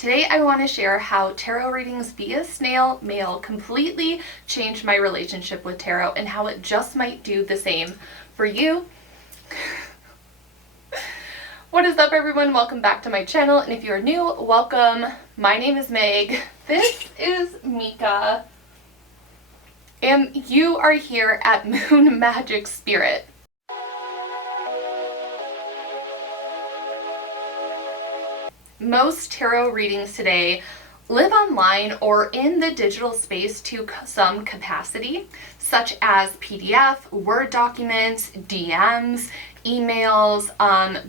Today I want to share how tarot readings via snail mail completely changed my relationship with tarot and how it just might do the same for you. What is up, everyone? Welcome back to my channel, and if you're new, welcome. My name is Meg. This is Mika, and you are here at Moon Magic Spirit. Most tarot readings today live online or in the digital space to some capacity, such as PDF, Word documents, DMs, emails,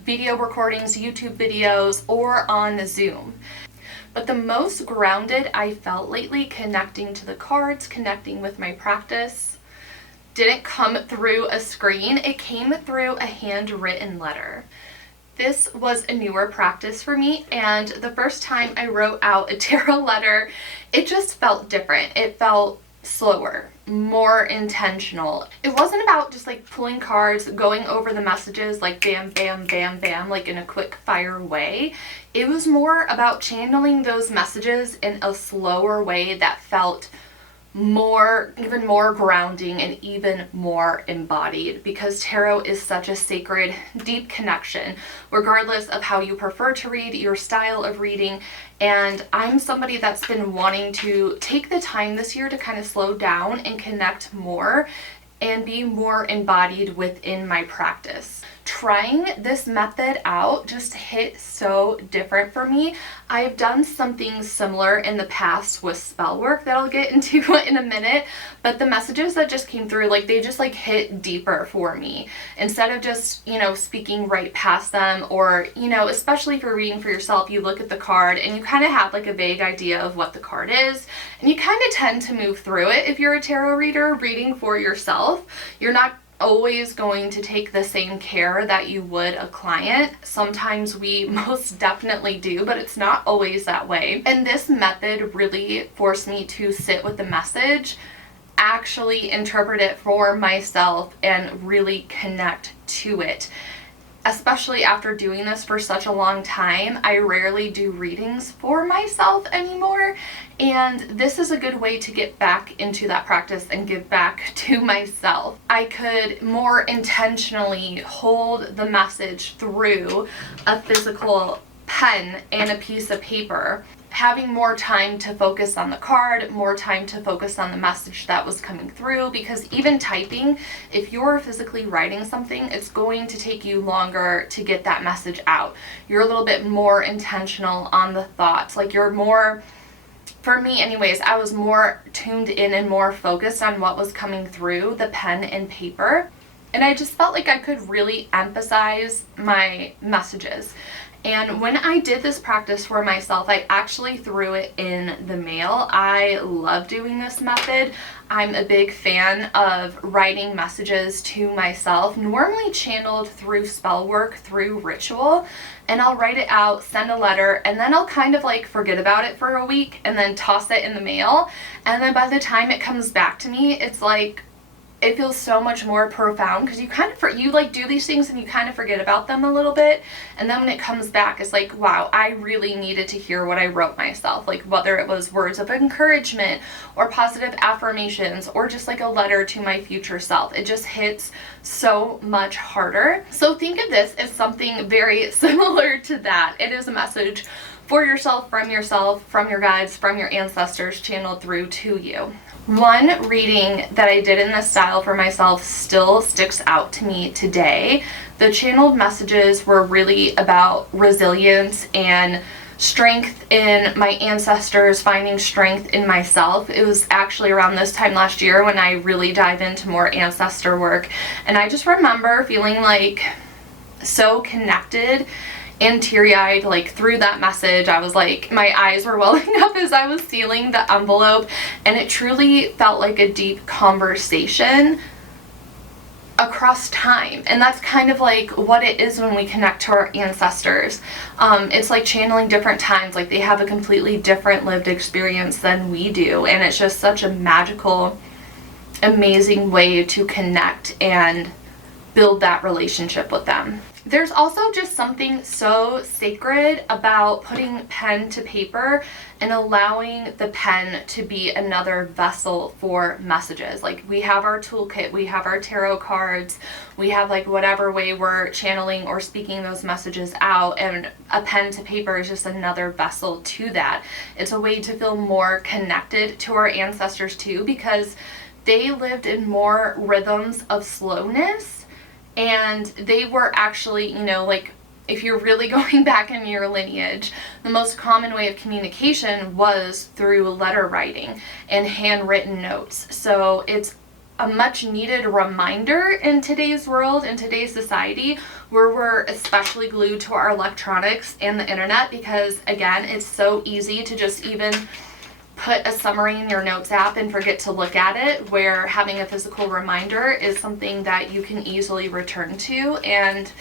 video recordings, YouTube videos, or on Zoom. But the most grounded I felt lately connecting to the cards, connecting with my practice, didn't come through a screen. It came through a handwritten letter. This was a newer practice for me, and the first time I wrote out a tarot letter, it just felt different. It felt slower, more intentional. It wasn't about just like pulling cards, going over the messages like bam, bam, bam, bam, like in a quick fire way. It was more about channeling those messages in a slower way that felt even more grounding and even more embodied, because tarot is such a sacred, deep connection, regardless of how you prefer to read, your style of reading. And I'm somebody that's been wanting to take the time this year to kind of slow down and connect more and be more embodied within my practice. Trying this method out just hit so different for me. I've done something similar in the past with spell work that I'll get into in a minute, but the messages that just came through, like, they just like hit deeper for me. Instead of just, speaking right past them, or, especially if you're reading for yourself, you look at the card and you kind of have like a vague idea of what the card is, and you kind of tend to move through it. If you're a tarot reader reading for yourself, you're not always going to take the same care that you would a client. Sometimes we most definitely do, but it's not always that way. And this method really forced me to sit with the message, actually interpret it for myself, and really connect to it. Especially after doing this for such a long time, I rarely do readings for myself anymore, and this is a good way to get back into that practice and give back to myself. I could more intentionally hold the message through a physical pen and a piece of paper, having more time to focus on the card, more time to focus on the message that was coming through, because even typing, if you're physically writing something, it's going to take you longer to get that message out. You're a little bit more intentional on the thoughts. Like, you're more, for me anyways, I was more tuned in and more focused on what was coming through the pen and paper. And I just felt like I could really emphasize my messages. And when I did this practice for myself, I actually threw it in the mail. I love doing this method. I'm a big fan of writing messages to myself, normally channeled through spell work, through ritual, and I'll write it out, send a letter, and then I'll kind of like forget about it for a week and then toss it in the mail. And then by the time it comes back to me, it's like, it feels so much more profound, because you like do these things and you kind of forget about them a little bit, and then when it comes back, it's like, wow, I really needed to hear what I wrote myself, like whether it was words of encouragement or positive affirmations or just like a letter to my future self. It just hits so much harder. So think of this as something very similar to that. It is a message for yourself, from your guides, from your ancestors, channeled through to you. One reading that I did in this style for myself still sticks out to me today. The channeled messages were really about resilience and strength in my ancestors, finding strength in myself. It was actually around this time last year when I really dive into more ancestor work, and I just remember feeling like so connected and teary-eyed, like through that message. I was like, my eyes were welling up as I was sealing the envelope, and it truly felt like a deep conversation across time. And that's kind of like what it is when we connect to our ancestors. It's like channeling different times, like they have a completely different lived experience than we do, and it's just such a magical, amazing way to connect and build that relationship with them. There's also just something so sacred about putting pen to paper and allowing the pen to be another vessel for messages. Like, we have our toolkit, we have our tarot cards, we have like whatever way we're channeling or speaking those messages out, and a pen to paper is just another vessel to that. It's a way to feel more connected to our ancestors too, because they lived in more rhythms of slowness. And they were actually, you know, like, if you're really going back in your lineage, the most common way of communication was through letter writing and handwritten notes. So it's a much needed reminder in today's world, in today's society, where we're especially glued to our electronics and the internet, because again, it's so easy to just even put a summary in your notes app and forget to look at it, where having a physical reminder is something that you can easily return to, and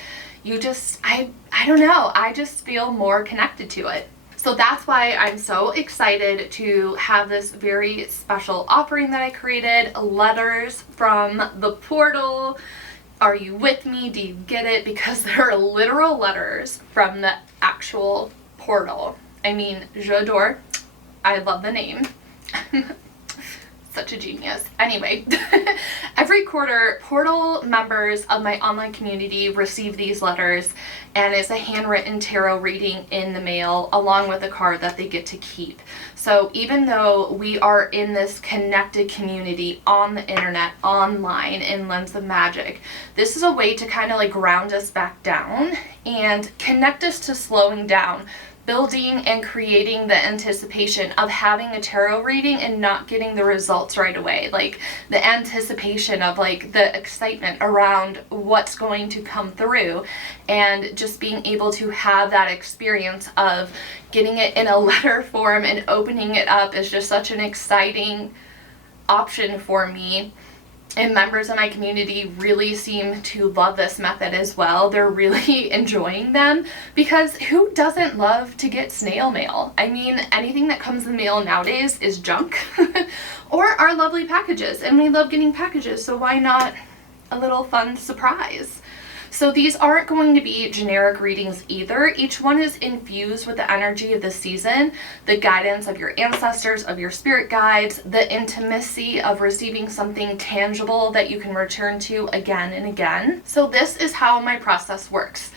you just, I don't know, I just feel more connected to it. So that's why I'm so excited to have this very special offering that I created, letters from the portal. Are you with me? Do you get it? Because there are literal letters from the actual portal. I mean, j'adore. I love the name. Such a genius. Anyway, every quarter, portal members of my online community receive these letters, and it's a handwritten tarot reading in the mail along with a card that they get to keep. So even though we are in this connected community on the internet, online, in Lens of Magic, this is a way to kind of like ground us back down and connect us to slowing down, building and creating the anticipation of having a tarot reading and not getting the results right away. Like the anticipation of like the excitement around what's going to come through, and just being able to have that experience of getting it in a letter form and opening it up is just such an exciting option for me. And members of my community really seem to love this method as well. They're really enjoying them, because who doesn't love to get snail mail? I mean, anything that comes in the mail nowadays is junk or our lovely packages, and we love getting packages, so why not a little fun surprise? So these aren't going to be generic readings either. Each one is infused with the energy of the season, the guidance of your ancestors, of your spirit guides, the intimacy of receiving something tangible that you can return to again and again. So this is how my process works.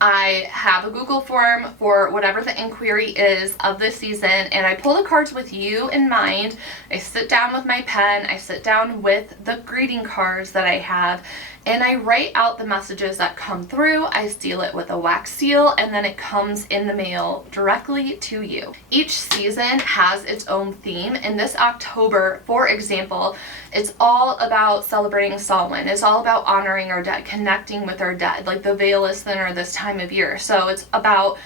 I have a Google form for whatever the inquiry is of the season, and I pull the cards with you in mind. I sit down with my pen, I sit down with the greeting cards that I have, and I write out the messages that come through. I seal it with a wax seal, and then it comes in the mail directly to you. Each season has its own theme, and this October, for example, it's all about celebrating Samhain. It's all about honoring our dead, connecting with our dead. Like, the veil is thinner this time of year, so it's about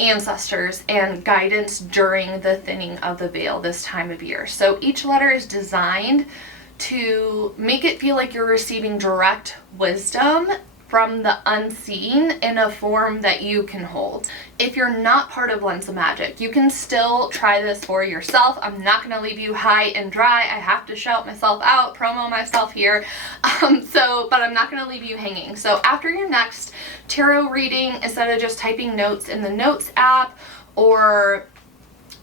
ancestors and guidance during the thinning of the veil this time of year. So each letter is designed to make it feel like you're receiving direct wisdom from the unseen in a form that you can hold. If you're not part of Lens of Magic, you can still try this for yourself. I'm not going to leave you high and dry. I have to shout myself out, promo myself here. But I'm not going to leave you hanging. So after your next tarot reading, instead of just typing notes in the notes app or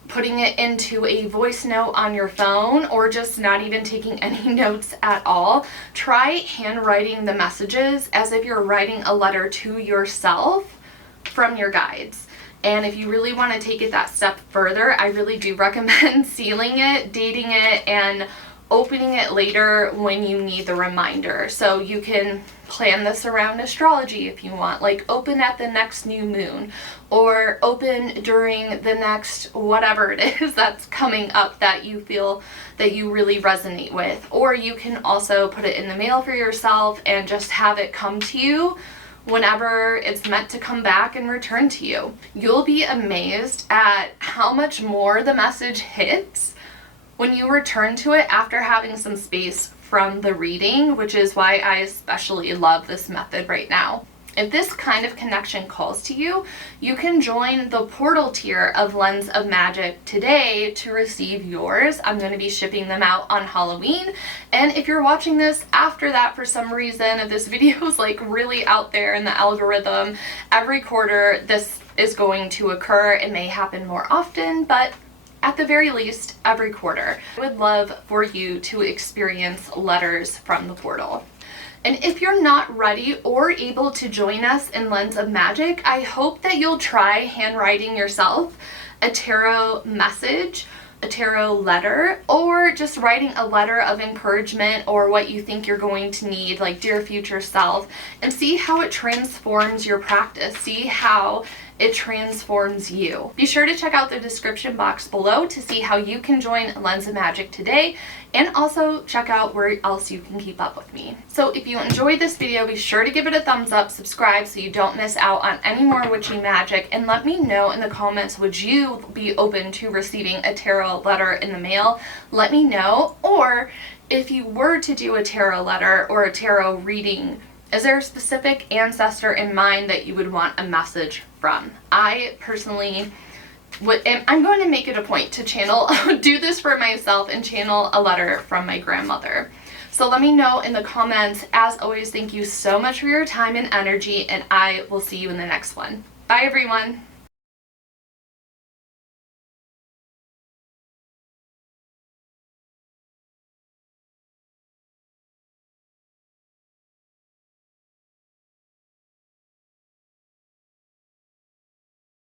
putting it into a voice note on your phone, or just not even taking any notes at all, try handwriting the messages as if you're writing a letter to yourself from your guides. And if you really want to take it that step further, I really do recommend sealing it, dating it, and opening it later when you need the reminder. So you can plan this around astrology if you want, like open at the next new moon, or open during the next whatever it is that's coming up that you feel that you really resonate with. Or you can also put it in the mail for yourself and just have it come to you whenever it's meant to come back and return to you. You'll be amazed at how much more the message hits when you return to it after having some space from the reading, which is why I especially love this method right now. If this kind of connection calls to you, you can join the portal tier of Lens of Magic today to receive yours. I'm going to be shipping them out on Halloween. And if you're watching this after that for some reason, if this video is like really out there in the algorithm, every quarter this is going to occur. It may happen more often, but at the very least, every quarter. I would love for you to experience letters from the portal. And if you're not ready or able to join us in Lens of Magic, I hope that you'll try handwriting yourself a tarot message, a tarot letter, or just writing a letter of encouragement or what you think you're going to need, like dear future self, and see how it transforms your practice. See how it transforms you. Be sure to check out the description box below to see how you can join Lens of Magic today, and also check out where else you can keep up with me. So if you enjoyed this video, be sure to give it a thumbs up, subscribe so you don't miss out on any more witchy magic, and let me know in the comments, would you be open to receiving a tarot letter in the mail? Let me know. Or if you were to do a tarot letter or a tarot reading, is there a specific ancestor in mind that you would want a message from? I personally I'm going to make it a point to do this for myself and channel a letter from my grandmother. So let me know in the comments. As always, thank you so much for your time and energy, and I will see you in the next one. Bye everyone.